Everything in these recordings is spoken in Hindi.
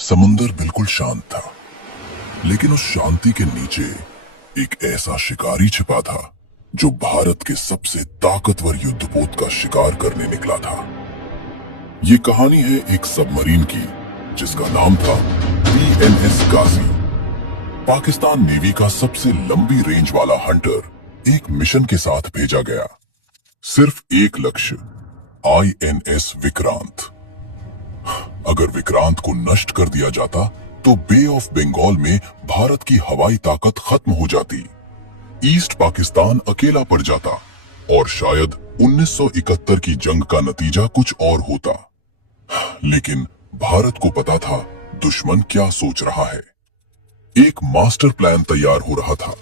समुंदर बिल्कुल शांत था, लेकिन उस शांति के नीचे एक ऐसा शिकारी छिपा था जो भारत के सबसे ताकतवर युद्धपोत का शिकार करने निकला था। ये कहानी है एक सबमरीन की जिसका नाम था PNS गाजी। पाकिस्तान नेवी का सबसे लंबी रेंज वाला हंटर एक मिशन के साथ भेजा गया। सिर्फ एक लक्ष्य, INS विक्रांत। अगर विक्रांत को नष्ट कर दिया जाता तो बे ऑफ बंगाल में भारत की हवाई ताकत खत्म हो जाती, ईस्ट पाकिस्तान अकेला पड़ जाता और शायद 1971 की जंग का नतीजा कुछ और होता। लेकिन भारत को पता था दुश्मन क्या सोच रहा है। एक मास्टर प्लान तैयार हो रहा था,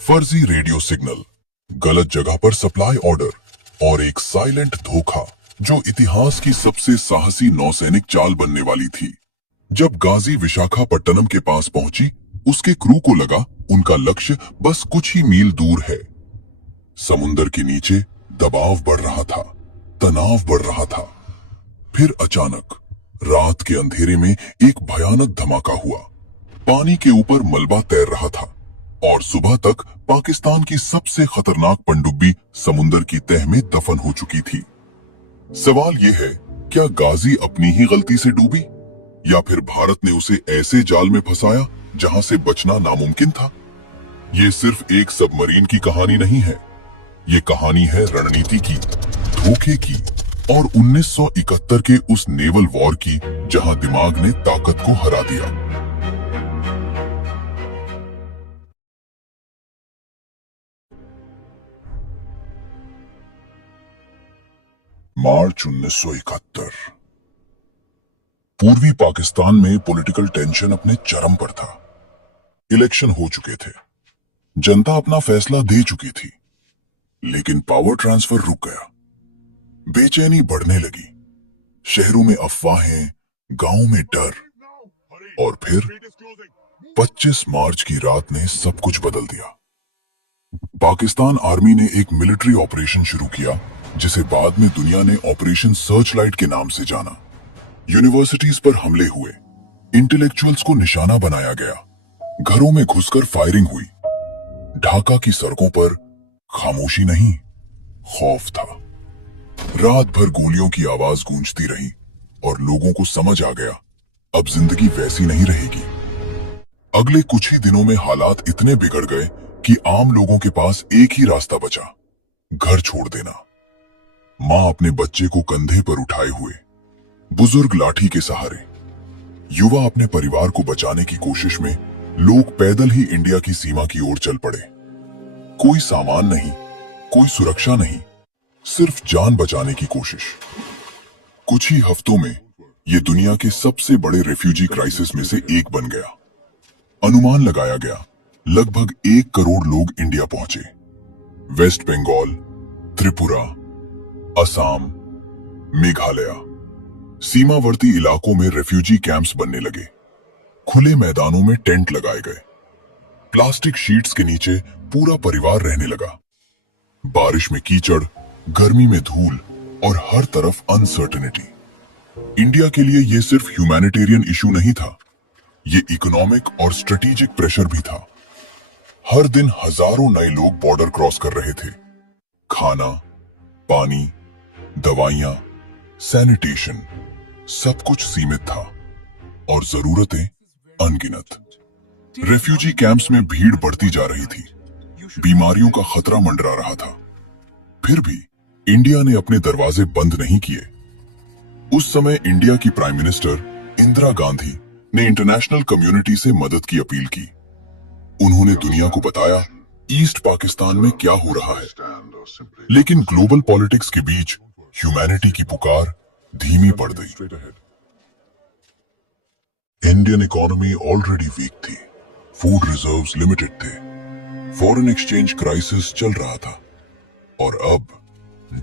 फर्जी रेडियो सिग्नल, गलत जगह पर सप्लाई ऑर्डर और एक साइलेंट धोखा जो इतिहास की सबसे साहसी नौसैनिक चाल बनने वाली थी। जब गाजी विशाखापट्टनम के पास पहुंची, उसके क्रू को लगा उनका लक्ष्य बस कुछ ही मील दूर है। समुंदर के नीचे दबाव बढ़ रहा था, तनाव बढ़ रहा था। फिर अचानक रात के अंधेरे में एक भयानक धमाका हुआ। पानी के ऊपर मलबा तैर रहा था और सुबह तक पाकिस्तान की सबसे खतरनाक पनडुब्बी समुंदर की तह में दफन हो चुकी थी। सवाल यह है, क्या गाजी अपनी ही गलती से डूबी या फिर भारत ने उसे ऐसे जाल में फंसाया जहां से बचना नामुमकिन था? ये सिर्फ एक सबमरीन की कहानी नहीं है, ये कहानी है रणनीति की, धोखे की और 1971 के उस नेवल वॉर की जहां दिमाग ने ताकत को हरा दिया। मार्च 1971। पूर्वी पाकिस्तान में पॉलिटिकल टेंशन अपने चरम पर था। इलेक्शन हो चुके थे, जनता अपना फैसला दे चुकी थी, लेकिन पावर ट्रांसफर रुक गया। बेचैनी बढ़ने लगी, शहरों में अफवाहें, गांवों में डर, और फिर 25 मार्च की रात ने सब कुछ बदल दिया। पाकिस्तान आर्मी ने एक मिलिट्री ऑपरेशन शुरू किया जिसे बाद में दुनिया ने ऑपरेशन सर्चलाइट के नाम से जाना। यूनिवर्सिटीज पर हमले हुए, इंटेलेक्चुअल्स को निशाना बनाया गया, घरों में घुसकर फायरिंग हुई। ढाका की सड़कों पर खामोशी नहीं, खौफ था। रात भर गोलियों की आवाज गूंजती रही और लोगों को समझ आ गया अब जिंदगी वैसी नहीं रहेगी। अगले कुछ ही दिनों में हालात इतने बिगड़ गए कि आम लोगों के पास एक ही रास्ता बचा, घर छोड़ देना। मां अपने बच्चे को कंधे पर उठाए हुए, बुजुर्ग लाठी के सहारे, युवा अपने परिवार को बचाने की कोशिश में, लोग पैदल ही इंडिया की सीमा की ओर चल पड़े। कोई सामान नहीं, कोई सुरक्षा नहीं, सिर्फ जान बचाने की कोशिश। कुछ ही हफ्तों में यह दुनिया के सबसे बड़े रेफ्यूजी क्राइसिस में से एक बन गया। अनुमान लगाया गया लगभग 1 करोड़ लोग इंडिया पहुंचे। वेस्ट बंगाल, त्रिपुरा, असम, मेघालय, सीमावर्ती इलाकों में रेफ्यूजी कैंप्स बनने लगे। खुले मैदानों में टेंट लगाए गए, प्लास्टिक शीट्स के नीचे पूरा परिवार रहने लगा। बारिश में कीचड़, गर्मी में धूल और हर तरफ अनसर्टेनिटी। इंडिया के लिए यह सिर्फ ह्यूमैनिटेरियन इशू नहीं था, ये इकोनॉमिक और स्ट्रेटेजिक प्रेशर भी था। हर दिन हजारों नए लोग बॉर्डर क्रॉस कर रहे थे। खाना, पानी, दवाइयां, सैनिटेशन, सब कुछ सीमित था और जरूरतें अनगिनत। रेफ्यूजी कैंप्स में भीड़ बढ़ती जा रही थी, बीमारियों का खतरा मंडरा रहा था। फिर भी इंडिया ने अपने दरवाजे बंद नहीं किए। उस समय इंडिया की प्राइम मिनिस्टर इंदिरा गांधी ने इंटरनेशनल कम्युनिटी से मदद की अपील की। उन्होंने दुनिया को बताया ईस्ट पाकिस्तान में क्या हो रहा है, लेकिन ग्लोबल पॉलिटिक्स के बीच ह्यूमैनिटी की पुकार धीमी पड़ गई। इंडियन इकोनॉमी ऑलरेडी वीक थी, फूड रिजर्व्स लिमिटेड थे, फॉरेन एक्सचेंज क्राइसिस चल रहा था और अब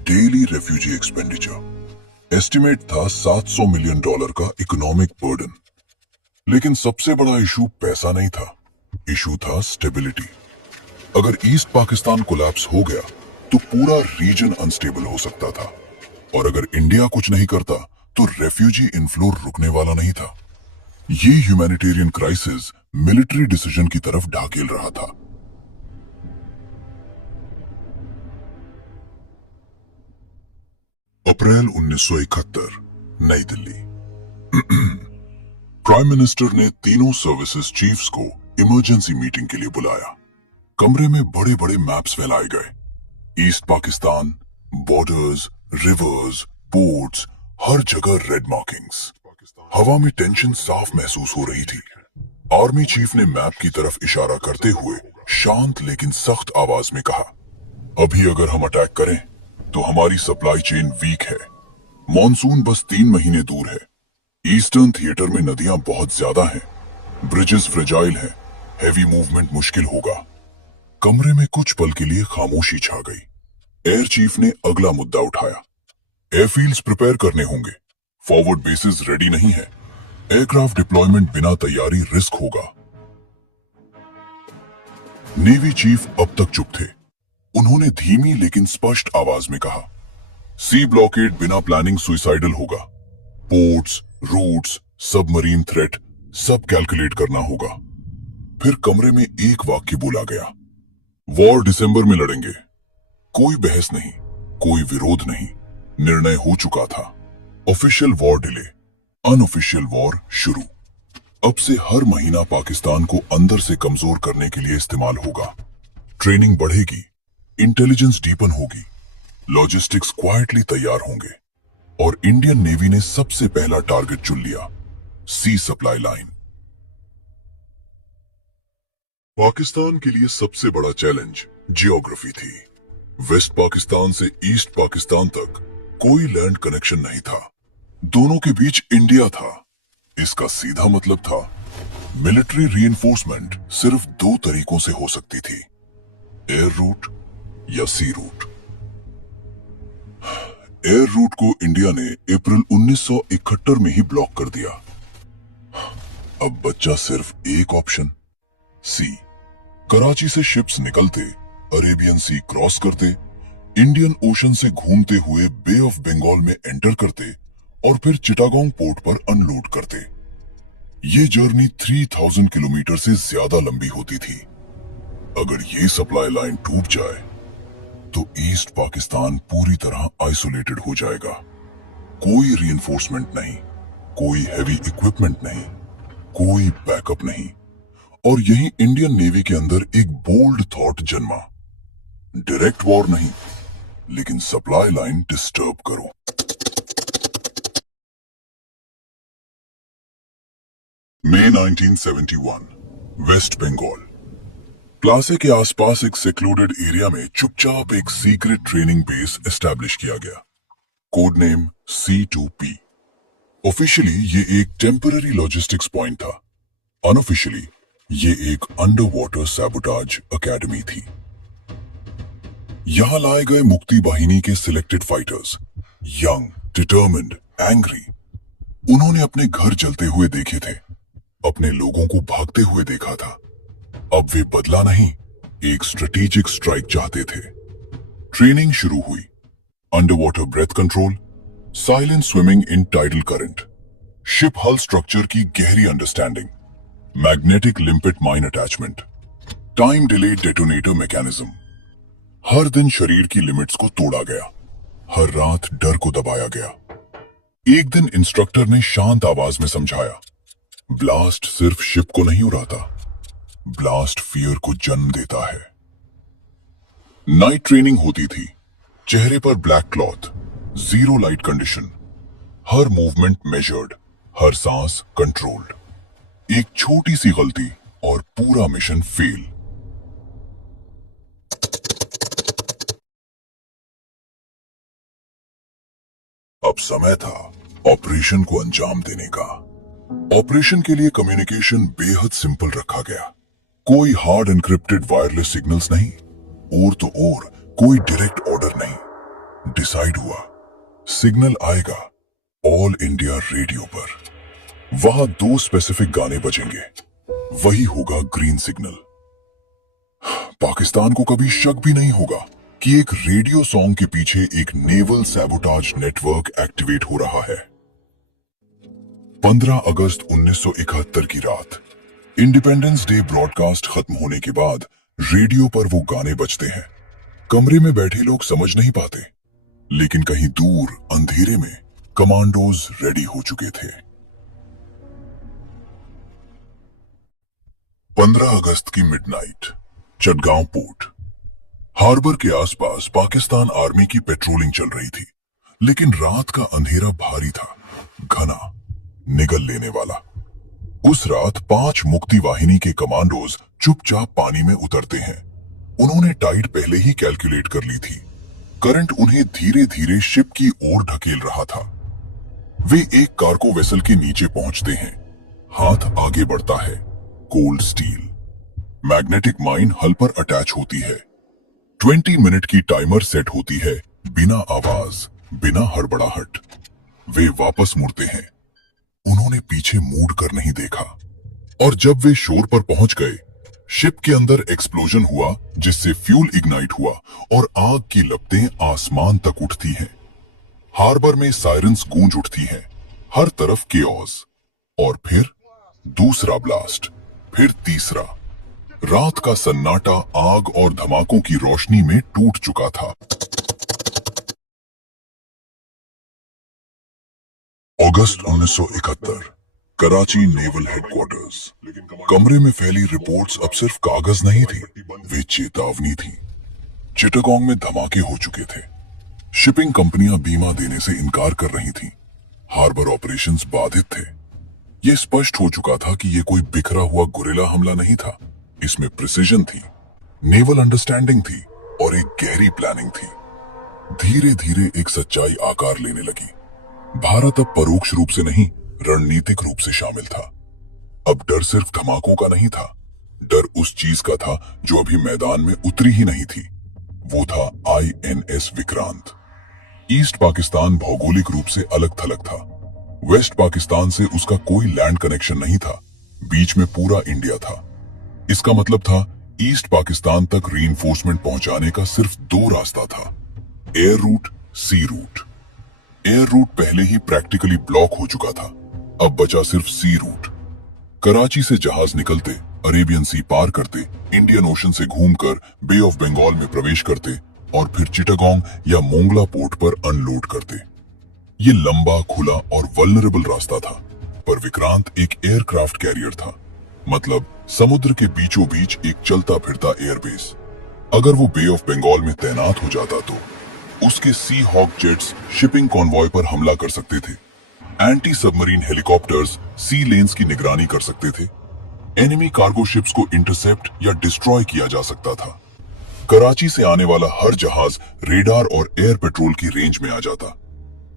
डेली रेफ्यूजी एक्सपेंडिचर एस्टिमेट था $700 मिलियन का इकोनॉमिक बर्डन। लेकिन सबसे बड़ा इशू पैसा नहीं था, इशू था स्टेबिलिटी। अगर ईस्ट पाकिस्तान कोलैप्स हो गया तो पूरा रीजन अनस्टेबल हो सकता था, और अगर इंडिया कुछ नहीं करता तो रेफ्यूजी इनफ्लो रुकने वाला नहीं था। ये ह्यूमैनिटेरियन क्राइसिस मिलिट्री डिसीजन की तरफ ढाकेल रहा था। अप्रैल 1971, नई दिल्ली। प्राइम मिनिस्टर ने तीनों सर्विसेज चीफ्स को इमरजेंसी मीटिंग के लिए बुलाया। कमरे में बड़े बड़े मैप्स फैलाए गए। East Pakistan, borders, rivers, ports, हर जगह रेड मार्किंग्स। हवा में टेंशन साफ महसूस हो रही थी। आर्मी चीफ ने मैप की तरफ इशारा करते हुए शांत लेकिन सख्त आवाज में कहा, अभी अगर हम अटैक करें तो हमारी सप्लाई चेन वीक है। मॉनसून बस 3 महीने दूर है। ईस्टर्न थिएटर में नदियां बहुत ज्यादा हैं, ब्रिजेस फ्रेजाइल हैं, हेवी मूवमेंट मुश्किल होगा। कमरे में कुछ पल के लिए खामोशी छा गई। एयर चीफ ने अगला मुद्दा उठाया, एयरफील्ड्स प्रिपेयर करने होंगे, फॉरवर्ड बेसिस रेडी नहीं है, एयरक्राफ्ट डिप्लॉयमेंट बिना तैयारी रिस्क होगा। नेवी चीफ अब तक चुप थे। उन्होंने धीमी लेकिन स्पष्ट आवाज में कहा, सी ब्लॉकेड बिना प्लानिंग सुइसाइडल होगा। पोर्ट्स, रूट्स, सबमरीन थ्रेट सब कैलकुलेट करना होगा। फिर कमरे में एक वाक्य बोला गया, वॉर दिसंबर में लड़ेंगे। कोई बहस नहीं, कोई विरोध नहीं, निर्णय हो चुका था। Official war delay, unofficial war शुरू। अब से हर महीना पाकिस्तान को अंदर से कमजोर करने के लिए इस्तेमाल होगा। ट्रेनिंग बढ़ेगी, इंटेलिजेंस डीपन होगी, लॉजिस्टिक्स क्वाइटली तैयार होंगे। और इंडियन नेवी ने सबसे पहला टारगेट चुन लिया, सी सप्लाई लाइन। पाकिस्तान के लिए सबसे बड़ा चैलेंज जियोग्राफी थी। वेस्ट पाकिस्तान से ईस्ट पाकिस्तान तक कोई लैंड कनेक्शन नहीं था। दोनों के बीच इंडिया था। इसका सीधा मतलब था मिलिट्री रीइंफोर्समेंट सिर्फ 2 तरीकों से हो सकती थी, एयर रूट या सी रूट। एयर रूट को इंडिया ने अप्रैल 1971 में ही ब्लॉक कर दिया। अब बचा सिर्फ एक ऑप्शन, सी। कराची से शिप्स निकलते, अरेबियन सी क्रॉस करते, इंडियन ओशन से घूमते हुए बे ऑफ बंगाल में एंटर करते और फिर चिटागोंग पोर्ट पर अनलोड करते। ये जर्नी 3000 किलोमीटर से ज्यादा लंबी होती थी। अगर ये सप्लाई लाइन टूट जाए तो ईस्ट पाकिस्तान पूरी तरह आइसोलेटेड हो जाएगा। कोई रीइंफोर्समेंट नहीं, कोई हैवी इक्विपमेंट नहीं, कोई बैकअप नहीं। और यही इंडियन नेवी के अंदर एक बोल्ड थॉट जन्मा, डायरेक्ट वॉर नहीं, लेकिन सप्लाई लाइन डिस्टर्ब करो। मई 1971, वेस्ट बंगाल। प्लासे के आसपास एक सेक्लूडेड एरिया में चुपचाप एक सीक्रेट ट्रेनिंग बेस एस्टैब्लिश किया गया। Code name C2P। ऑफिशियली ये एक टेम्पररी लॉजिस्टिक्स पॉइंट था। अनऑफिशियली ये एक अंडर वाटर सैबोटाज एकेडमी थी। यहां लाए गए मुक्ति वाहिनी के selected fighters, young, determined, angry. उन्होंने अपने घर जलते हुए देखे थे, अपने लोगों को भागते हुए देखा था। अब वे बदला नहीं, एक स्ट्रेटेजिक स्ट्राइक चाहते थे। ट्रेनिंग शुरू हुई। Under water breath control, silent swimming in tidal current, ship hull structure की गहरी understanding, magnetic limpet mine attachment, time delay detonator mechanism. हर दिन शरीर की लिमिट्स को तोड़ा गया, हर रात डर को दबाया गया। एक दिन इंस्ट्रक्टर ने शांत आवाज में समझाया, ब्लास्ट सिर्फ शिप को नहीं उड़ाता, ब्लास्ट फियर को जन्म देता है। नाइट ट्रेनिंग होती थी। चेहरे पर black cloth, zero light condition, हर मूवमेंट मेजर्ड, हर सांस कंट्रोल्ड। एक छोटी सी गलती और पूरा मिशन फेल। अब समय था ऑपरेशन को अंजाम देने का। ऑपरेशन के लिए कम्युनिकेशन बेहद सिंपल रखा गया। कोई हार्ड एनक्रिप्टेड वायरलेस सिग्नल्स नहीं, और तो और कोई डायरेक्ट ऑर्डर नहीं। डिसाइड हुआ, सिग्नल आएगा ऑल इंडिया रेडियो पर। वहां 2 स्पेसिफिक गाने बजेंगे, वही होगा ग्रीन सिग्नल। पाकिस्तान को कभी शक भी नहीं होगा कि एक रेडियो सॉन्ग के पीछे एक नेवल सैबोटाज नेटवर्क एक्टिवेट हो रहा है। 15 अगस्त 1971 की रात इंडिपेंडेंस डे ब्रॉडकास्ट खत्म होने के बाद रेडियो पर वो गाने बजते हैं। कमरे में बैठे लोग समझ नहीं पाते, लेकिन कहीं दूर अंधेरे में कमांडोज रेडी हो चुके थे। 15 अगस्त की मिडनाइट, चटगांव पोर्ट। हार्बर के आसपास पाकिस्तान आर्मी की पेट्रोलिंग चल रही थी, लेकिन रात का अंधेरा भारी था, घना, निगल लेने वाला। उस रात 5 मुक्ति वाहिनी के कमांडोज चुपचाप पानी में उतरते हैं। उन्होंने टाइड पहले ही कैलकुलेट कर ली थी। करंट उन्हें धीरे धीरे शिप की ओर ढकेल रहा था। वे एक कार्गो वेसल के नीचे पहुंचते हैं। हाथ आगे बढ़ता है। कोल्ड स्टील, मैग्नेटिक माइन हल पर अटैच होती है। 20 मिनट की टाइमर सेट होती है, बिना आवाज, बिना हड़बड़ाहट। वे वापस मुड़ते हैं। उन्होंने पीछे मुड़ कर नहीं देखा। और जब वे शोर पर पहुंच गए, शिप के अंदर एक्सप्लोजन हुआ, जिससे फ्यूल इग्नाइट हुआ और आग की लपटें आसमान तक उठती हैं। हार्बर में सायरन्स गूंज उठती हैं, हर तरफ केओस। और फिर दूसरा ब्लास्ट, फिर तीसरा। रात का सन्नाटा आग और धमाकों की रोशनी में टूट चुका था। अगस्त 1971, कराची नेवल हेडक्वार्टर्स। कमरे में फैली रिपोर्ट्स अब सिर्फ कागज नहीं थी, वे चेतावनी थी। चिटागोंग में धमाके हो चुके थे। शिपिंग कंपनियां बीमा देने से इनकार कर रही थीं। हार्बर ऑपरेशंस बाधित थे। यह स्पष्ट हो चुका था कि यह कोई बिखरा हुआ गुरिल्ला हमला नहीं था। इसमें प्रिसिजन थी, नेवल अंडरस्टैंडिंग थी और एक गहरी प्लानिंग थी। धीरे धीरे एक सच्चाई आकार लेने लगी। भारत अब परोक्ष रूप से नहीं, रणनीतिक रूप से शामिल था। अब डर सिर्फ धमाकों का नहीं था, डर उस चीज का था जो अभी मैदान में उतरी ही नहीं थी। वो था INS विक्रांत। ईस्ट पाकिस्तान भौगोलिक रूप से अलग थलग था। वेस्ट पाकिस्तान से उसका कोई लैंड कनेक्शन नहीं था, बीच में पूरा इंडिया था। इसका मतलब था ईस्ट पाकिस्तान तक रीइंफोर्समेंट पहुंचाने का सिर्फ 2 रास्ता था, एयर रूट, सी रूट। एयर रूट पहले ही प्रैक्टिकली ब्लॉक हो चुका था, अब बचा सिर्फ सी रूट। कराची से जहाज निकलते, अरेबियन सी पार करते, इंडियन ओशन से घूमकर बे ऑफ बंगाल में प्रवेश करते और फिर चिटागोंग या मोंगला पोर्ट पर अनलोड करते। ये लंबा, खुला और वल्नरेबल रास्ता था, पर विक्रांत एक एयरक्राफ्ट कैरियर था। मतलब समुद्र के बीचों बीच एक चलता फिरता एयरबेस। अगर वो बे ऑफ बंगाल में तैनात हो जाता तो उसके सी हॉक जेट्स शिपिंग कॉन्वॉय पर हमला कर सकते थे। एंटी सबमरीन हेलीकॉप्टर्स सी लेन्स की निगरानी कर सकते थे। एनिमी कार्गो शिप्स को इंटरसेप्ट या डिस्ट्रॉय किया जा सकता था। कराची से आने वाला हर जहाज रेडार और एयर पेट्रोल की रेंज में आ जाता।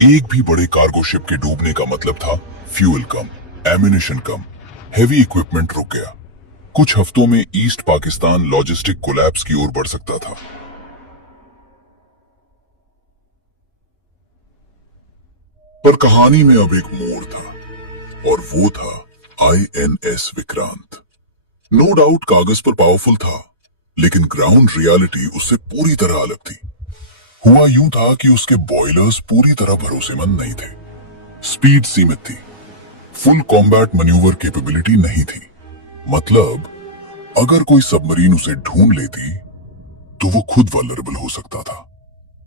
एक भी बड़े कार्गो शिप के डूबने का मतलब था फ्यूल कम, एम्यूनिशन कम, हेवी इक्विपमेंट रुक गया। कुछ हफ्तों में ईस्ट पाकिस्तान लॉजिस्टिक कोलैप्स की ओर बढ़ सकता था। पर कहानी में अब एक मोड़ था, और वो था INS विक्रांत। नो डाउट कागज पर पावरफुल था, लेकिन ग्राउंड रियलिटी उससे पूरी तरह अलग थी। हुआ यूं था कि उसके बॉयलर्स पूरी तरह भरोसेमंद नहीं थे। स्पीड सीमित थी, फुल कॉम्बैट मैन्यूवर कैपेबिलिटी नहीं थी। मतलब अगर कोई सबमरीन उसे ढूंढ लेती तो वो खुद वल्नरेबल हो सकता था।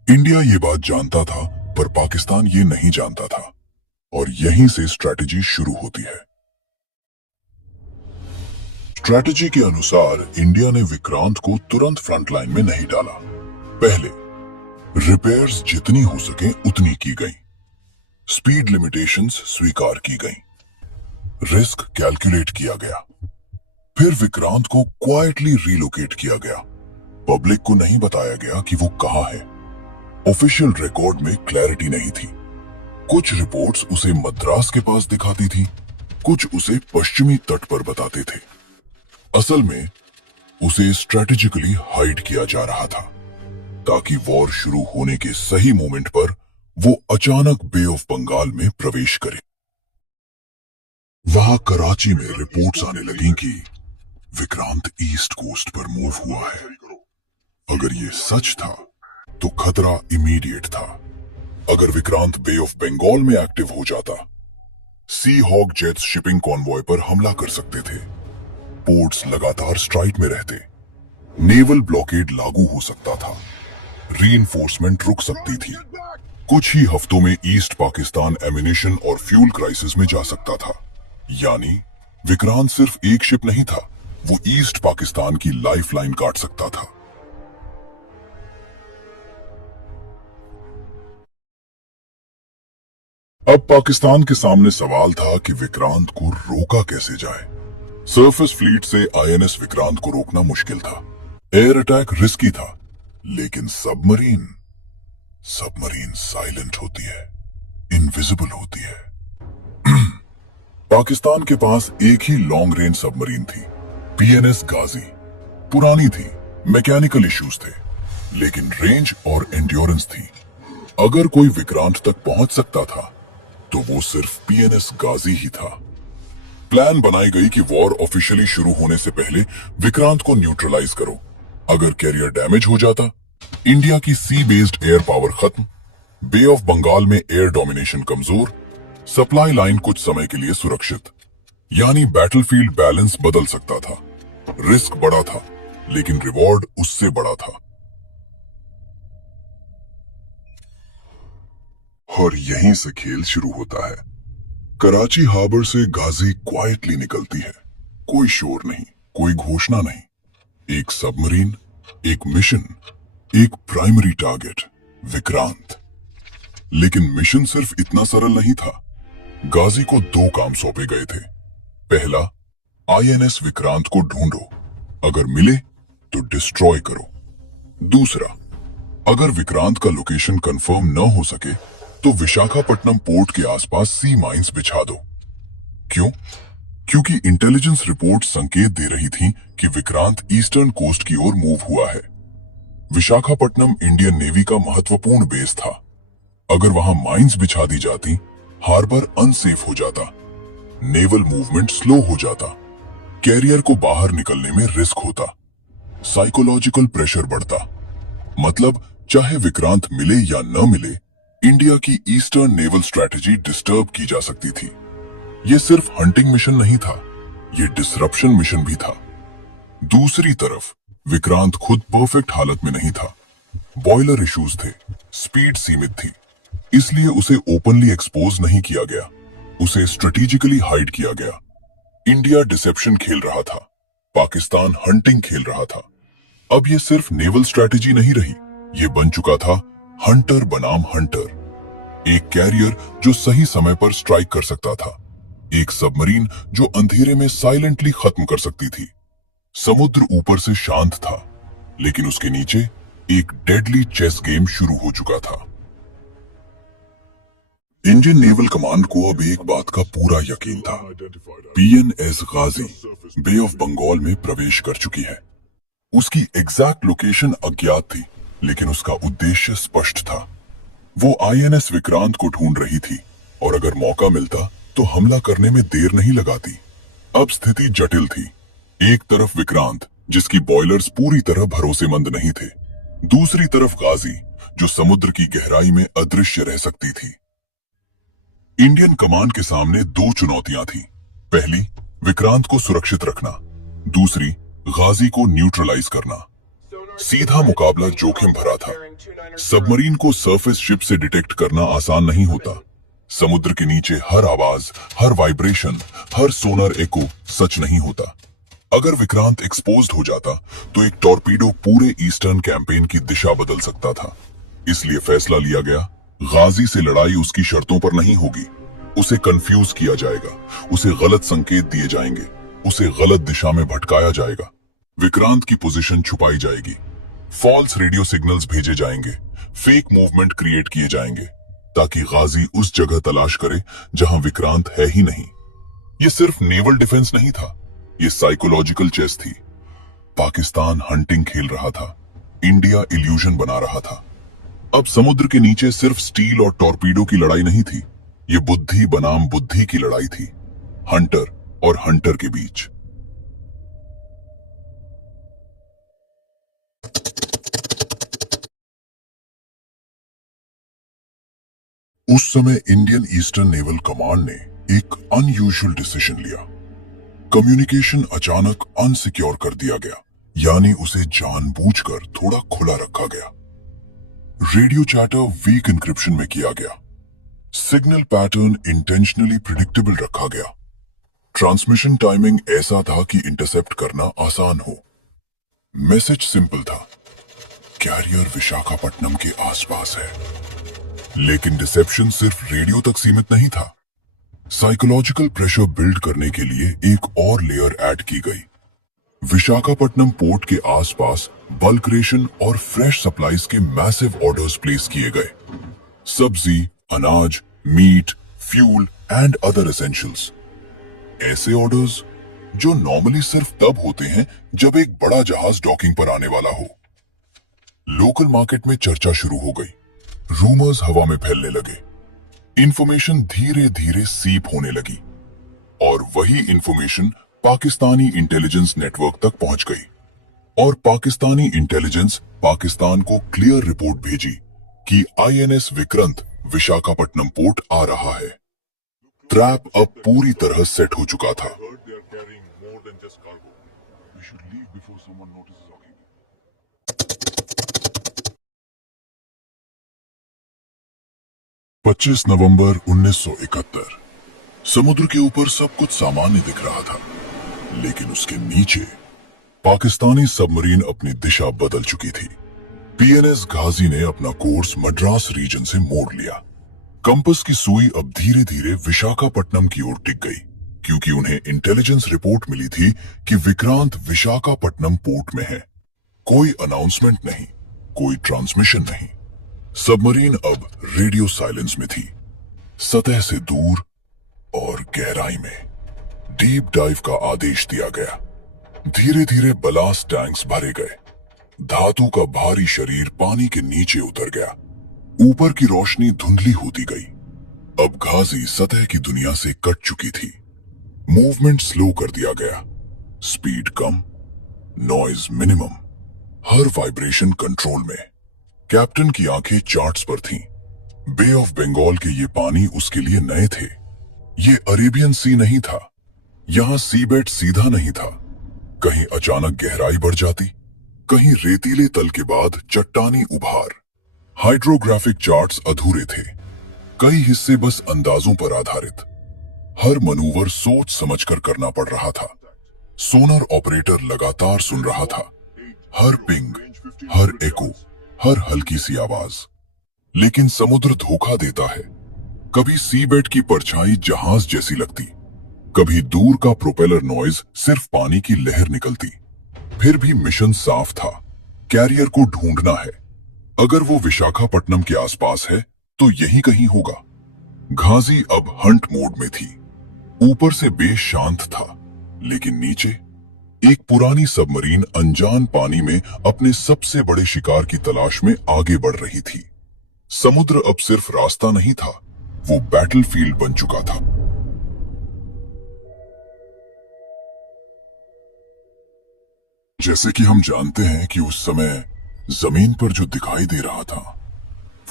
इंडिया ये बात जानता था, पर पाकिस्तान ये नहीं जानता था, और यहीं से स्ट्रैटेजी शुरू होती है। स्ट्रैटेजी के अनुसार इंडिया ने विक्रांत को तुरंत फ्रंट लाइन में नहीं डाला। पहले रिपेयर्स जितनी हो सके उतनी की गई, स्पीड लिमिटेशंस स्वीकार की गई, रिस्क कैलकुलेट किया गया। फिर विक्रांत को क्वाइटली रिलोकेट किया गया। पब्लिक को नहीं बताया गया कि वो कहां है। ऑफिशियल रिकॉर्ड में क्लैरिटी नहीं थी। कुछ रिपोर्ट्स उसे मद्रास के पास दिखाती थी, कुछ उसे पश्चिमी तट पर बताते थे। असल में उसे स्ट्रेटेजिकली हाइड किया जा रहा था, ताकि वॉर शुरू होने के सही मोमेंट पर वो अचानक बे ऑफ बंगाल में प्रवेश करे। वहां कराची में रिपोर्ट्स आने लगी कि विक्रांत ईस्ट कोस्ट पर मूव हुआ है। अगर ये सच था तो खतरा इमीडिएट था। अगर विक्रांत बे ऑफ बंगाल में एक्टिव हो जाता सी हॉक जेट्स शिपिंग कॉन्वॉय पर हमला कर सकते थे। पोर्ट्स लगातार स्ट्राइक में रहते। नेवल ब्लॉकेड लागू हो सकता था। रीइंफोर्समेंट रुक सकती थी। कुछ ही हफ्तों में ईस्ट पाकिस्तान एमिनेशन और फ्यूल क्राइसिस में जा सकता था। यानी विक्रांत सिर्फ एक शिप नहीं था, वो ईस्ट पाकिस्तान की लाइफलाइन काट सकता था। अब पाकिस्तान के सामने सवाल था कि विक्रांत को रोका कैसे जाए। सरफेस फ्लीट से आईएनएस विक्रांत को रोकना मुश्किल था। एयर अटैक रिस्की था, लेकिन सबमरीन सबमरीन साइलेंट होती है, इनविजिबल होती है। पाकिस्तान के पास एक ही लॉन्ग रेंज सबमरीन थी, पीएनएस गाजी। पुरानी थी, मैकेनिकल इश्यूज थे, लेकिन रेंज और एंड्योरेंस थी। अगर कोई विक्रांत तक पहुंच सकता था तो वो सिर्फ पीएनएस गाजी ही था। प्लान बनाई गई कि वॉर ऑफिशियली शुरू होने से पहले विक्रांत को न्यूट्रलाइज करो। अगर कैरियर डैमेज हो जाता, इंडिया की सी बेस्ड एयर पावर खत्म, बे ऑफ बंगाल में एयर डोमिनेशन कमजोर, सप्लाई लाइन कुछ समय के लिए सुरक्षित। यानी बैटलफील्ड बैलेंस बदल सकता था। रिस्क बड़ा था, लेकिन रिवॉर्ड उससे बड़ा था। और यहीं से खेल शुरू होता है। कराची हार्बर से गाजी क्वाइटली निकलती है। कोई शोर नहीं, कोई घोषणा नहीं। एक सबमरीन, एक मिशन, एक प्राइमरी टारगेट, विक्रांत। लेकिन मिशन सिर्फ इतना सरल नहीं था। गाजी को दो काम सौंपे गए थे। पहला, आईएनएस विक्रांत को ढूंढो, अगर मिले तो डिस्ट्रॉय करो। दूसरा, अगर विक्रांत का लोकेशन कंफर्म न हो सके तो विशाखापट्टनम पोर्ट के आसपास सी माइंस बिछा दो। क्यों? क्योंकि इंटेलिजेंस रिपोर्ट संकेत दे रही थी कि विक्रांत ईस्टर्न कोस्ट की ओर मूव हुआ है। विशाखापट्टनम इंडियन नेवी का महत्वपूर्ण बेस था। अगर वहां माइंस बिछा दी जाती, हार्बर अनसेफ हो जाता, नेवल मूवमेंट स्लो हो जाता, कैरियर को बाहर निकलने में रिस्क होता, साइकोलॉजिकल प्रेशर बढ़ता। मतलब चाहे विक्रांत मिले या न मिले, इंडिया की ईस्टर्न नेवल स्ट्रैटेजी डिस्टर्ब की जा सकती थी। यह सिर्फ हंटिंग मिशन नहीं था, यह डिसरप्शन मिशन भी था। दूसरी तरफ विक्रांत खुद परफेक्ट हालत में नहीं था। बॉयलर इश्यूज थे, स्पीड सीमित थी, इसलिए उसे ओपनली एक्सपोज नहीं किया गया। उसे स्ट्रेटेजिकली हाइड किया गया। इंडिया डिसेप्शन खेल रहा था, पाकिस्तान हंटिंग खेल रहा था। अब यह सिर्फ नेवल स्ट्रैटेजी नहीं रही, यह बन चुका था हंटर बनाम हंटर। एक कैरियर जो सही समय पर स्ट्राइक कर सकता था, एक सबमरीन जो अंधेरे में साइलेंटली खत्म कर सकती थी। समुद्र ऊपर से शांत था, लेकिन उसके नीचे एक डेडली चेस गेम शुरू हो चुका था। इंडियन नेवल कमांड को अब एक बात का पूरा यकीन था, PNS Ghazi bay of Bengal में प्रवेश कर चुकी है। उसकी एग्जैक्ट लोकेशन अज्ञात थी, लेकिन उसका उद्देश्य स्पष्ट था। वो आईएनएस विक्रांत को ढूंढ रही थी, और अगर मौका मिलता तो हमला करने में देर नहीं लगाती। अब स्थिति जटिल थी। एक तरफ विक्रांत, जिसकी बॉयलर्स पूरी तरह भरोसेमंद नहीं थे। दूसरी तरफ गाजी, जो समुद्र की गहराई में अदृश्य रह सकती थी। इंडियन कमांड के सामने दो चुनौतियां थी। पहली, विक्रांत को सुरक्षित रखना। दूसरी, गाजी को न्यूट्रलाइज करना। सीधा मुकाबला जोखिम भरा था। सबमरीन को सरफेस शिप से डिटेक्ट करना आसान नहीं होता। समुद्र के नीचे हर आवाज, हर वाइब्रेशन, हर सोनार एको सच नहीं होता। अगर विक्रांत एक्सपोज्ड हो जाता तो एक टॉर्पीडो पूरे ईस्टर्न कैंपेन की दिशा बदल सकता था। इसलिए फैसला लिया गया, गाजी से लड़ाई उसकी शर्तों पर नहीं होगी। उसे कंफ्यूज किया जाएगा, उसे गलत संकेत दिए जाएंगे, उसे गलत दिशा में भटकाया जाएगा। विक्रांत की पोजीशन छुपाई जाएगी, फॉल्स रेडियो सिग्नल्स भेजे जाएंगे, फेक मूवमेंट क्रिएट किए जाएंगे, ताकि गाजी उस जगह तलाश करे जहां विक्रांत है ही नहीं। यह सिर्फ नेवल डिफेंस नहीं था, यह साइकोलॉजिकल चेस थी। पाकिस्तान हंटिंग खेल रहा था, इंडिया इल्यूजन बना रहा था। अब समुद्र के नीचे सिर्फ स्टील और टॉर्पीडो की लड़ाई नहीं थी, ये बुद्धि बनाम बुद्धि की लड़ाई थी, हंटर और हंटर के बीच। उस समय इंडियन ईस्टर्न नेवल कमांड ने एक अनयूजुअल डिसीजन लिया। कम्युनिकेशन अचानक अनसिक्योर कर दिया गया, यानी उसे जानबूझकर थोड़ा खुला रखा गया। रेडियो चैटर वीक इंक्रिप्शन में किया गया। सिग्नल पैटर्न इंटेंशनली प्रिडिक्टेबल रखा गया। ट्रांसमिशन टाइमिंग ऐसा था कि इंटरसेप्ट करना आसान हो। मैसेज सिंपल था, कैरियर विशाखापट्टनम के आसपास है। लेकिन डिसेप्शन सिर्फ रेडियो तक सीमित नहीं था। साइकोलॉजिकल प्रेशर बिल्ड करने के लिए एक और लेयर ऐड की गई। विशाखापट्टनम पोर्ट के आसपास बल्क रेशन और फ्रेश सप्लाईज के मैसिव ऑर्डर्स प्लेस किए गए। सब्जी, अनाज, meat, fuel and other essentials. ऐसे ऑर्डर्स जो नॉर्मली सिर्फ तब होते हैं जब एक बड़ा जहाज डॉकिंग पर आने वाला हो। लोकल मार्केट में चर्चा शुरू हो गई। रूमर्स हवा में फैलने लगे। इंफॉर्मेशन धीरे धीरे सीप होने लगी और वही इंफॉर्मेशन पाकिस्तानी इंटेलिजेंस नेटवर्क तक पहुंच गई। और पाकिस्तानी इंटेलिजेंस पाकिस्तान को क्लियर रिपोर्ट भेजी कि आईएनएस विक्रांत विशाखापट्टनम पोर्ट आ रहा है। ट्रैप अब पूरी तरह सेट हो चुका था। 25 नवंबर 1971। समुद्र के ऊपर सब कुछ सामान्य दिख रहा था, लेकिन उसके नीचे पाकिस्तानी सबमरीन अपनी दिशा बदल चुकी थी। पीएनएस गाजी ने अपना कोर्स मद्रास रीजन से मोड़ लिया। कंपस की सुई अब धीरे धीरे विशाखापट्टनम की ओर टिक गई, क्योंकि उन्हें इंटेलिजेंस रिपोर्ट मिली थी कि विक्रांत विशाखापट्टनम पोर्ट में है। कोई अनाउंसमेंट नहीं, कोई ट्रांसमिशन नहीं। सबमरीन अब रेडियो साइलेंस में थी, सतह से दूर और गहराई में। डीप डाइव का आदेश दिया गया। धीरे धीरे बलास्ट टैंक्स भरे गए। धातु का भारी शरीर पानी के नीचे उतर गया। ऊपर की रोशनी धुंधली होती गई। अब गाजी सतह की दुनिया से कट चुकी थी। मूवमेंट स्लो कर दिया गया, स्पीड कम, नॉइज मिनिमम, हर वाइब्रेशन कंट्रोल में। कैप्टन की आंखें चार्ट्स पर थीं। बे ऑफ बंगाल के ये पानी उसके लिए नए थे। ये अरेबियन सी नहीं था। यहां सीबेड सीधा नहीं था। कहीं अचानक गहराई बढ़ जाती, कहीं रेतीले तल के बाद चट्टानी उभार। हाइड्रोग्राफिक चार्ट्स अधूरे थे, कई हिस्से बस अंदाजों पर आधारित। हर मनूवर सोच समझकर करना पड़ रहा था। सोनार ऑपरेटर लगातार सुन रहा था, हर पिंग, हर एको, हर हल्की सी आवाज। लेकिन समुद्र धोखा देता है। कभी सीबेड की परछाई जहाज जैसी लगती, कभी दूर का प्रोपेलर नॉइज सिर्फ पानी की लहर निकलती। फिर भी मिशन साफ था, कैरियर को ढूंढना है। अगर वो विशाखापट्टनम के आसपास है तो यही कहीं होगा। गाजी अब हंट मोड में थी। ऊपर से बेस शांत था, लेकिन नीचे एक पुरानी सबमरीन अनजान पानी में अपने सबसे बड़े शिकार की तलाश में आगे बढ़ रही थी। समुद्र अब सिर्फ रास्ता नहीं था, वो बैटलफील्ड बन चुका था। जैसे कि हम जानते हैं कि उस समय जमीन पर जो दिखाई दे रहा था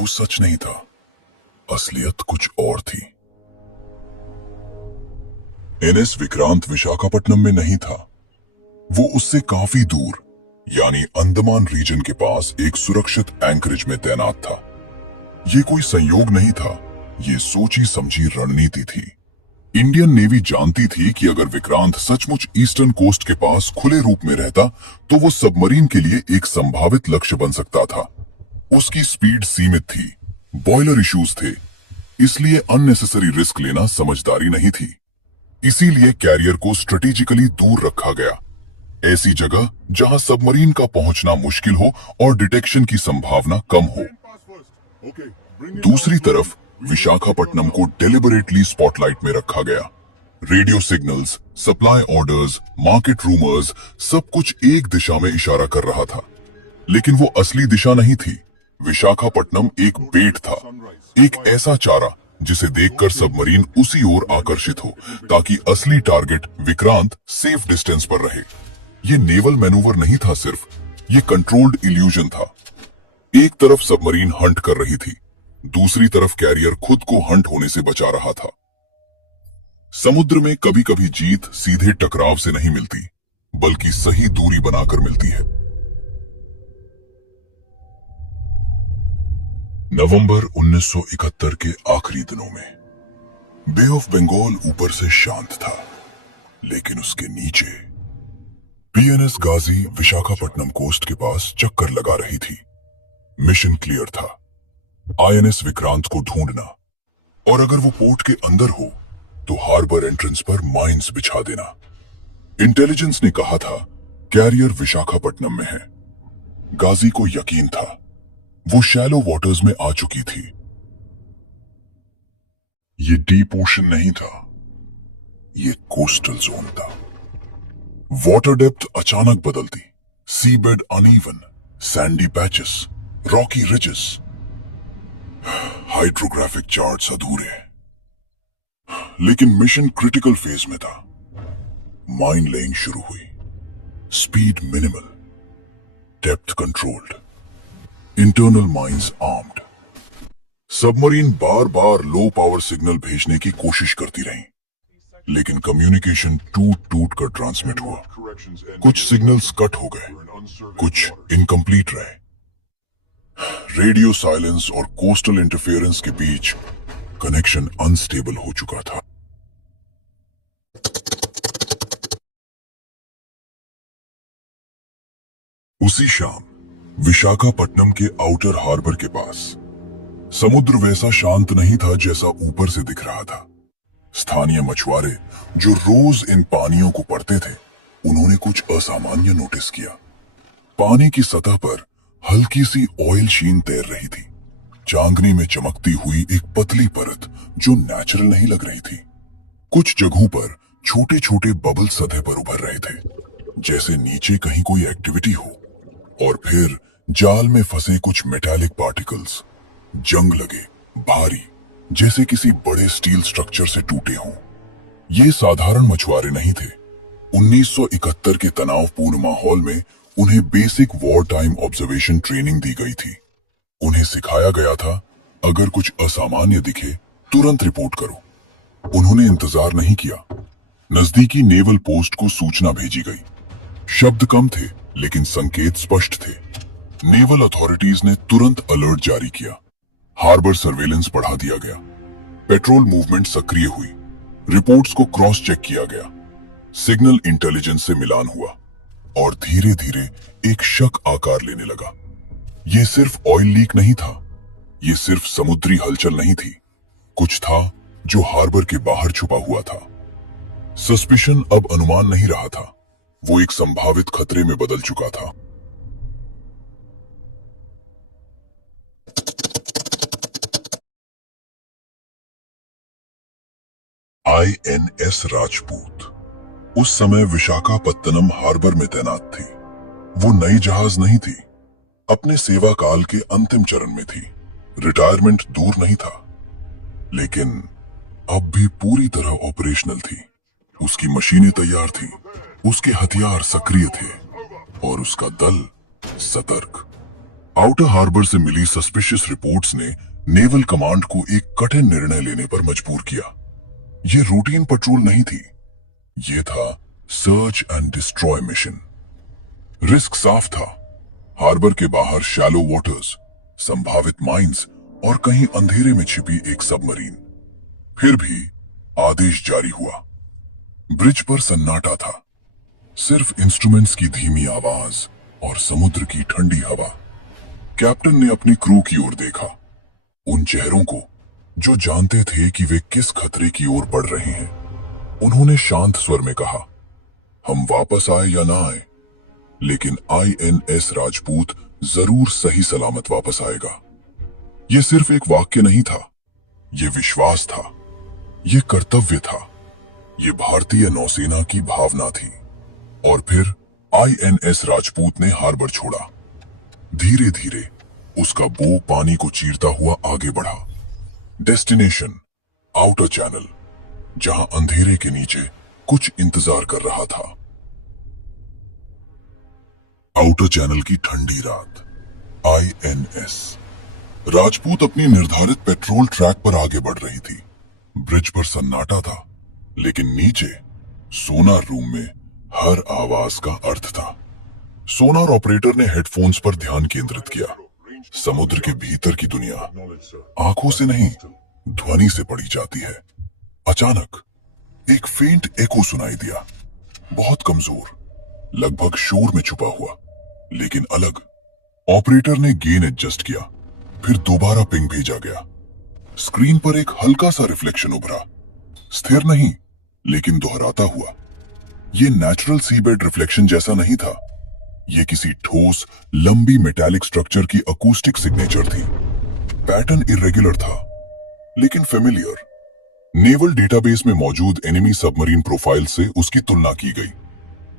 वो सच नहीं था, असलियत कुछ और थी। एनएस विक्रांत विशाखापट्टनम में नहीं था, वो उससे काफी दूर यानी अंडमान रीजन के पास एक सुरक्षित एंकरेज में तैनात था। ये कोई संयोग नहीं था, ये सोची समझी रणनीति थी। इंडियन नेवी जानती थी कि अगर विक्रांत सचमुच ईस्टर्न कोस्ट के पास खुले रूप में रहता तो वो सबमरीन के लिए एक संभावित लक्ष्य बन सकता था। उसकी स्पीड सीमित थी, बॉयलर इश्यूज थे, इसलिए अननेसेसरी रिस्क लेना समझदारी नहीं थी। इसीलिए कैरियर को स्ट्रेटेजिकली दूर रखा गया, ऐसी जगह जहां सबमरीन का पहुंचना मुश्किल हो और डिटेक्शन की संभावना कम हो। दूसरी तरफ विशाखापट्टनम को डेलिबरेटली स्पॉटलाइट में रखा गया। Radio signals, supply orders, market rumours, सब कुछ एक दिशा में इशारा कर रहा था, लेकिन वो असली दिशा नहीं थी। विशाखापट्टनम एक बेट था, एक ऐसा चारा जिसे देखकर सबमरीन उसी ओर आकर्षित हो ताकि असली टारगेट विक्रांत सेफ डिस्टेंस पर रहे। ये नेवल मैनूवर नहीं था सिर्फ, ये कंट्रोल्ड इल्यूजन था। एक तरफ सबमरीन हंट कर रही थी, दूसरी तरफ कैरियर खुद को हंट होने से बचा रहा था। समुद्र में कभी कभी जीत सीधे टकराव से नहीं मिलती, बल्कि सही दूरी बनाकर मिलती है। नवंबर 1971 के आखिरी दिनों में बे ऑफ बंगाल ऊपर से शांत था, लेकिन उसके नीचे पीएनएस गाजी विशाखापट्टनम कोस्ट के पास चक्कर लगा रही थी। मिशन क्लियर था, आईएनएस विक्रांत को ढूंढना, और अगर वो पोर्ट के अंदर हो तो हार्बर एंट्रेंस पर माइंस बिछा देना। इंटेलिजेंस ने कहा था कैरियर विशाखापट्टनम में है। गाजी को यकीन था, वो शैलो वाटर्स में आ चुकी थी। ये डीप ओशन नहीं था, ये कोस्टल जोन था। वाटर डेप्थ अचानक बदलती, sea bed uneven, sandy patches, rocky ridges, hydrographic charts अधूरे। लेकिन मिशन क्रिटिकल फेज में था। माइन लेइंग शुरू हुई, speed minimal, depth controlled, internal mines armed. Submarine बार बार लो पावर सिग्नल भेजने की कोशिश करती रही, लेकिन कम्युनिकेशन टूट टूट कर ट्रांसमिट हुआ। कुछ सिग्नल्स कट हो गए, कुछ इनकम्प्लीट रहे। रेडियो साइलेंस और कोस्टल इंटरफेरेंस के बीच कनेक्शन अनस्टेबल हो चुका था। उसी शाम विशाखापट्टनम के आउटर हार्बर के पास समुद्र वैसा शांत नहीं था जैसा ऊपर से दिख रहा था। स्थानीय मछुआरे जो रोज इन पानियों को पढ़ते थे, उन्होंने कुछ असामान्य नोटिस किया। पानी की सतह पर हल्की सी ऑयल शीन तैर रही थी, चांदनी में चमकती हुई एक पतली परत जो नेचुरल नहीं लग रही थी। कुछ जगहों पर छोटे छोटे बबल सतह पर उभर रहे थे, जैसे नीचे कहीं कोई एक्टिविटी हो। और फिर जाल में फंसे कुछ मेटालिक पार्टिकल्स, जंग लगे, भारी, जैसे किसी बड़े स्टील स्ट्रक्चर से टूटे हों। ये साधारण मछुआरे नहीं थे। 1971 के तनावपूर्ण माहौल में उन्हें basic war time observation training दी गई थी। उन्हें सिखाया गया था, अगर कुछ असामान्य दिखे तुरंत रिपोर्ट करो। उन्होंने इंतजार नहीं किया। नजदीकी नेवल पोस्ट को सूचना भेजी गई। शब्द कम थे, लेकिन संकेत स्पष्ट थे। नेवल अथॉरिटीज ने तुरंत अलर्ट जारी किया। हार्बर सर्वेलेंस बढ़ा दिया गया। पेट्रोल मूवमेंट सक्रिय हुई। रिपोर्ट्स को क्रॉस चेक किया गया। सिग्नल इंटेलिजेंस से मिलान हुआ और धीरे धीरे एक शक आकार लेने लगा। ये सिर्फ ऑयल लीक नहीं था, ये सिर्फ समुद्री हलचल नहीं थी। कुछ था जो हार्बर के बाहर छुपा हुआ था। सस्पिशन अब अनुमान नहीं रहा था, वो एक संभावित खतरे में बदल चुका था। आईएनएस राजपूत उस समय विशाखापत्तनम हार्बर में तैनात थी। वो नई जहाज नहीं थी, अपने सेवा काल के अंतिम चरण में थी। रिटायरमेंट दूर नहीं था, लेकिन अब भी पूरी तरह ऑपरेशनल थी। उसकी मशीनें तैयार थी, उसके हथियार सक्रिय थे और उसका दल सतर्क। आउटर हार्बर से मिली सस्पिशियस रिपोर्ट्स ने नेवल कमांड को एक कठिन निर्णय लेने पर मजबूर किया। ये रूटीन पेट्रोल नहीं थी, ये था search and destroy mission. Risk साफ था, हार्बर के बाहर शैलो वाटर्स, संभावित माइंस और कहीं अंधेरे में छिपी एक सबमरीन। फिर भी आदेश जारी हुआ। ब्रिज पर सन्नाटा था, सिर्फ इंस्ट्रूमेंट्स की धीमी आवाज और समुद्र की ठंडी हवा। कैप्टन ने अपनी क्रू की ओर देखा, उन चेहरों को जो जानते थे कि वे किस खतरे की ओर बढ़ रहे हैं। उन्होंने शांत स्वर में कहा, हम वापस आए या ना आए, लेकिन आईएनएस राजपूत जरूर सही सलामत वापस आएगा। यह सिर्फ एक वाक्य नहीं था, यह विश्वास था, यह कर्तव्य था, यह भारतीय नौसेना की भावना थी। और फिर आईएनएस राजपूत ने हार्बर छोड़ा। धीरे धीरे उसका बो पानी को चीरता हुआ आगे बढ़ा। डेस्टिनेशन आउटर चैनल, जहां अंधेरे के नीचे कुछ इंतजार कर रहा था। आउटर चैनल की ठंडी रात। आईएनएस राजपूत अपनी निर्धारित पेट्रोल ट्रैक पर आगे बढ़ रही थी। ब्रिज पर सन्नाटा था, लेकिन नीचे सोनार रूम में हर आवाज का अर्थ था। सोनार ऑपरेटर ने हेडफोन्स पर ध्यान केंद्रित किया। समुद्र के भीतर की दुनिया आंखों से नहीं, ध्वनि से पढ़ी जाती है। अचानक एक फेंट एको सुनाई दिया, बहुत कमजोर, लगभग शोर में छुपा हुआ, लेकिन अलग। ऑपरेटर ने गेन एडजस्ट किया, फिर दोबारा पिंग भेजा गया। स्क्रीन पर एक हल्का सा रिफ्लेक्शन उभरा, स्थिर नहीं लेकिन दोहराता हुआ। यह नेचुरल सीबेड रिफ्लेक्शन जैसा नहीं था, यह किसी ठोस लंबी मेटालिक स्ट्रक्चर की अकूस्टिक सिग्नेचर थी। पैटर्न इरेगुलर था लेकिन फेमिलियर। नेवल डेटाबेस में मौजूद एनिमी सबमरीन प्रोफाइल से उसकी तुलना की गई।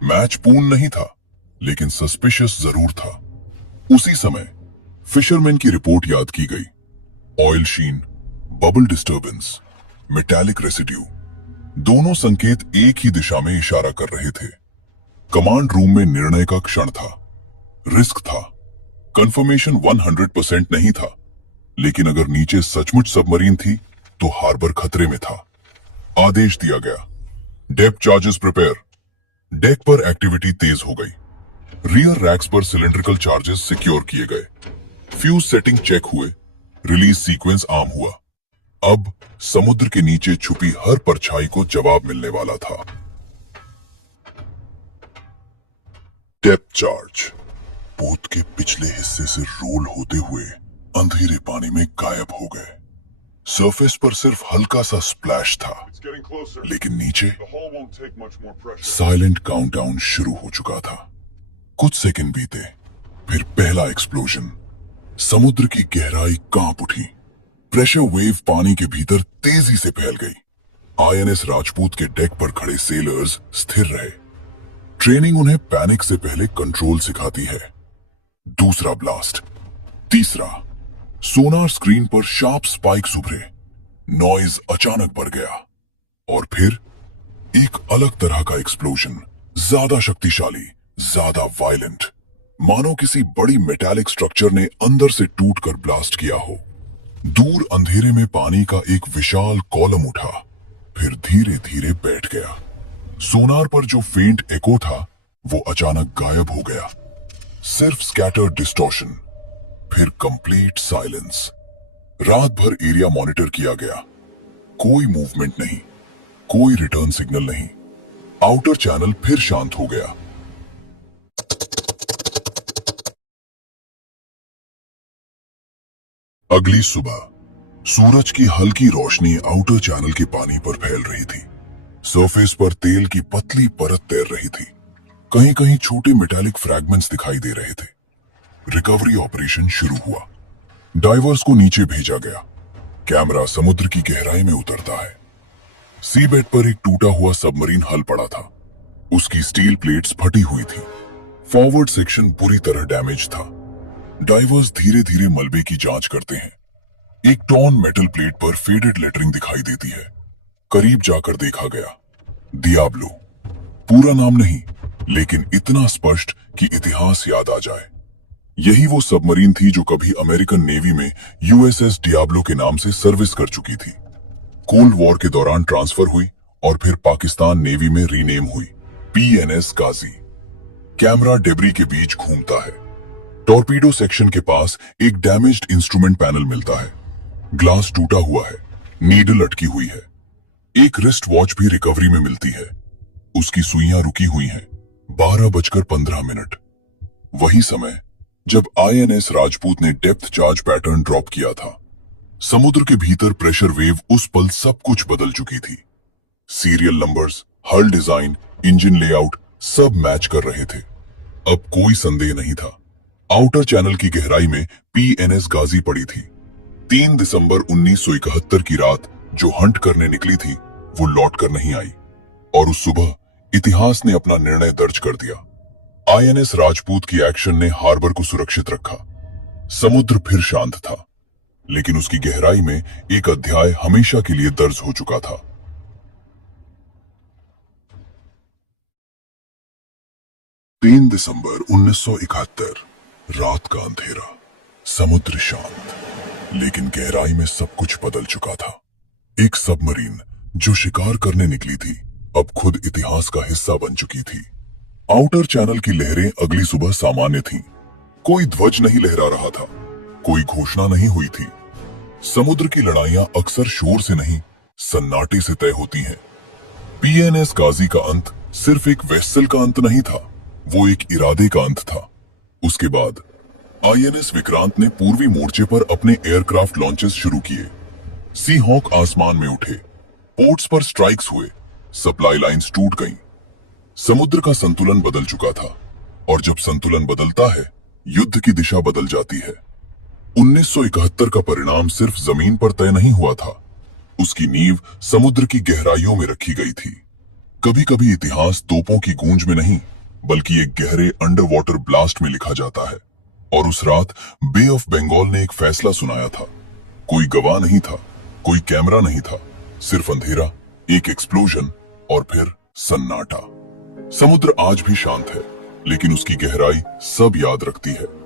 मैच पूर्ण नहीं था लेकिन सस्पिशियस जरूर था। उसी समय फिशरमैन की रिपोर्ट याद की गई। ऑयल शीन, बबल डिस्टर्बेंस, मेटालिक रेसिड्यू, दोनों संकेत एक ही दिशा में इशारा कर रहे थे। कमांड रूम में निर्णय का क्षण था। रिस्क था, कंफर्मेशन 100% नहीं था, लेकिन अगर नीचे सचमुच सबमरीन थी तो हार्बर खतरे में था। आदेश दिया गया, डेप्थ चार्जेस प्रिपेयर। डेक पर एक्टिविटी तेज हो गई। रियर रैक्स पर सिलेंड्रिकल चार्जेस सिक्योर किए गए। फ्यूज सेटिंग चेक हुए, रिलीज सीक्वेंस आम हुआ। अब समुद्र के नीचे छुपी हर परछाई को जवाब मिलने वाला था। डेप्थ चार्ज बोट के पिछले हिस्से से रोल होते हुए अंधेरे पानी में गायब हो गए। सरफेस पर सिर्फ हल्का सा स्प्लैश था, लेकिन नीचे साइलेंट काउंटडाउन शुरू हो चुका था। कुछ सेकंड बीते, फिर पहला एक्सप्लोजन। समुद्र की गहराई कांप उठी। प्रेशर वेव पानी के भीतर तेजी से फैल गई। आईएनएस राजपूत के डेक पर खड़े सेलर्स स्थिर रहे। ट्रेनिंग उन्हें पैनिक से पहले कंट्रोल सिखाती है। दूसरा ब्लास्ट, तीसरा। सोनार स्क्रीन पर शार्प स्पाइक्स उभरे। नॉइज अचानक बढ़ गया और फिर एक अलग तरह का एक्सप्लोजन, ज्यादा शक्तिशाली, ज्यादा वायलेंट, मानो किसी बड़ी मेटालिक स्ट्रक्चर ने अंदर से टूटकर ब्लास्ट किया हो। दूर अंधेरे में पानी का एक विशाल कॉलम उठा, फिर धीरे धीरे बैठ गया। सोनार पर जो फेंट एको था वो अचानक गायब हो गया। सिर्फ स्कैटर्ड डिस्टॉर्शन, फिर कंप्लीट साइलेंस। रात भर एरिया मॉनिटर किया गया। कोई मूवमेंट नहीं, कोई रिटर्न सिग्नल नहीं। आउटर चैनल फिर शांत हो गया। अगली सुबह सूरज की हल्की रोशनी आउटर चैनल के पानी पर फैल रही थी। सरफेस पर तेल की पतली परत तैर रही थी। कहीं कहीं छोटे मेटालिक फ्रैगमेंट्स दिखाई दे रहे थे। रिकवरी ऑपरेशन शुरू हुआ। डाइवर्स को नीचे भेजा गया। कैमरा समुद्र की गहराई में उतरता है। सीबेड पर एक टूटा हुआ सबमरीन हल पड़ा था। उसकी स्टील प्लेट्स फटी हुई थी। फॉरवर्ड सेक्शन बुरी तरह डैमेज था। डाइवर्स धीरे धीरे मलबे की जांच करते हैं। एक टॉन मेटल प्लेट पर फेडेड लेटरिंग दिखाई देती है। करीब जाकर देखा गया, दियाब्लो। पूरा नाम नहीं, लेकिन इतना स्पष्ट कि इतिहास याद आ जाए। यही वो सबमरीन थी जो कभी अमेरिकन नेवी में यूएसएस डियाब्लो के नाम से सर्विस कर चुकी थी। कोल्ड वॉर के दौरान ट्रांसफर हुई और फिर पाकिस्तान नेवी में रीनेम हुई पीएनएस गाजी। कैमरा डेब्री के बीच घूमता है। टॉर्पीडो सेक्शन के पास एक डैमेज्ड इंस्ट्रूमेंट पैनल मिलता है। ग्लास टूटा हुआ है, नीडल अटकी हुई है। एक रिस्ट वॉच भी रिकवरी में मिलती है। उसकी सुइयां रुकी हुई हैं। 12:15। वही समय जब आईएनएस राजपूत ने डेप्थ चार्ज पैटर्न ड्रॉप किया था। समुद्र के भीतर प्रेशर वेव उस पल सब कुछ बदल चुकी थी। सीरियल नंबर्स, हल डिजाइन, इंजन लेआउट सब मैच कर रहे थे। अब कोई संदेह नहीं था। आउटर चैनल की गहराई में पीएनएस गाजी पड़ी थी। 3 दिसंबर 1971 की रात जो हंट करने निकली थी वो लौट कर नहीं आई, और उस सुबह इतिहास ने अपना निर्णय दर्ज कर दिया। आईएनएस राजपूत की एक्शन ने हार्बर को सुरक्षित रखा। समुद्र फिर शांत था, लेकिन उसकी गहराई में एक अध्याय हमेशा के लिए दर्ज हो चुका था। 3 दिसंबर 1971, रात का अंधेरा, समुद्र शांत, लेकिन गहराई में सब कुछ बदल चुका था। एक सबमरीन जो शिकार करने निकली थी अब खुद इतिहास का हिस्सा बन चुकी थी। आउटर चैनल की लहरें अगली सुबह सामान्य थीं। कोई ध्वज नहीं लहरा रहा था, कोई घोषणा नहीं हुई थी। समुद्र की लड़ाइयां अक्सर शोर से नहीं, सन्नाटे से तय होती हैं। पीएनएस गाजी का अंत सिर्फ एक वेसल का अंत नहीं था, वो एक इरादे का अंत था। उसके बाद आईएनएस विक्रांत ने पूर्वी मोर्चे पर अपने एयरक्राफ्ट लॉन्चेस शुरू किए। सी हॉक आसमान में उठे, पोर्ट्स पर स्ट्राइक्स हुए, सप्लाई लाइंस टूट गईं। समुद्र का संतुलन बदल चुका था, और जब संतुलन बदलता है, युद्ध की दिशा बदल जाती है। 1971 का परिणाम सिर्फ जमीन पर तय नहीं हुआ था, उसकी नींव समुद्र की गहराइयों में रखी गई थी। कभी कभी इतिहास तोपों की गूंज में नहीं, बल्कि एक गहरे अंडर वाटर ब्लास्ट में लिखा जाता है। और उस रात बे ऑफ बंगाल ने एक फैसला सुनाया था। कोई गवाह नहीं था, कोई कैमरा नहीं था, सिर्फ अंधेरा, एक एक्सप्लोजन और फिर सन्नाटा। समुद्र आज भी शांत है, लेकिन उसकी गहराई सब याद रखती है।